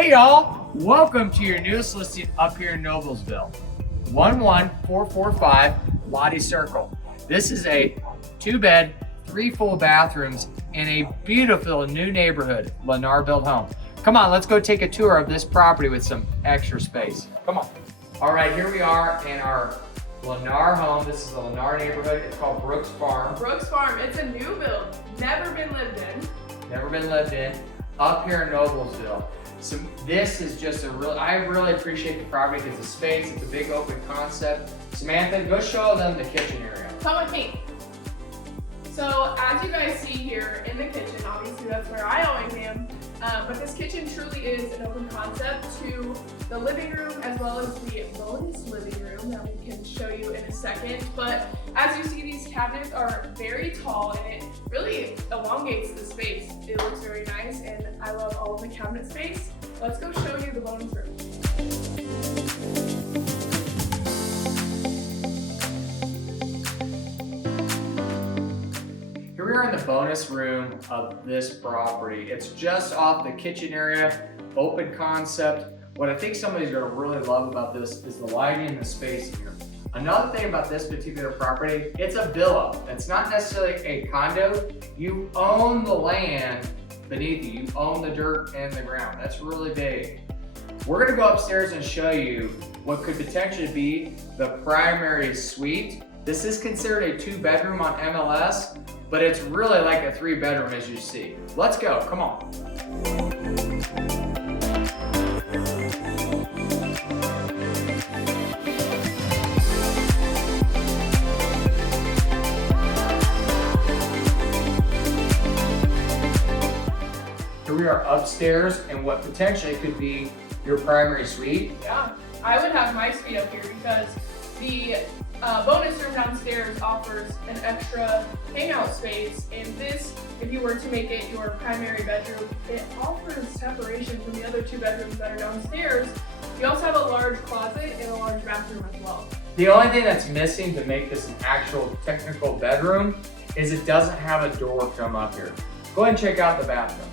Hey y'all, welcome to your newest listing up here in Noblesville. 11445 Lottie Circle. This is a 2-bed, 3 full bathrooms in a beautiful new neighborhood, Lennar built home. Come on, let's go take a tour of this property with some extra space. Come on. All right, here we are in our Lennar home. This is the Lennar neighborhood. It's called Brooks Farm. Brooks Farm, it's a new build, never been lived in. Never been lived in, up here in Noblesville. So this is just I really appreciate the property because the space, it's a big open concept. Samantha, go show them the kitchen area. Come with me. So as you guys see here in the kitchen, obviously that's where I always am, but this kitchen truly is an open concept to the living room as well as the bonus living room that we can show you in a second. But as you see, these cabinets are very tall and it really elongates the space. It looks very nice and I love all of the cabinet space. Let's go show you the bonus room. Here we are in the bonus room of this property. It's just off the kitchen area, open concept. What I think somebody's gonna really love about this is the lighting and the space here. Another thing about this particular property, it's a villa. It's not necessarily a condo. You own the land beneath you. You own the dirt and the ground. That's really big. We're gonna go upstairs and show you what could potentially be the primary suite. This is considered a 2-bedroom on MLS, but it's really like a 3-bedroom as you see. Let's go, come on. Here we are upstairs and what potentially could be your primary suite. Yeah, I would have my suite up here because the bonus room downstairs offers an extra hangout space, and this, if you were to make it your primary bedroom, it offers separation from the other 2 bedrooms that are downstairs. You also have a large closet and a large bathroom as well. The only thing that's missing to make this an actual technical bedroom is it doesn't have a door come up here. Go ahead and check out the bathroom.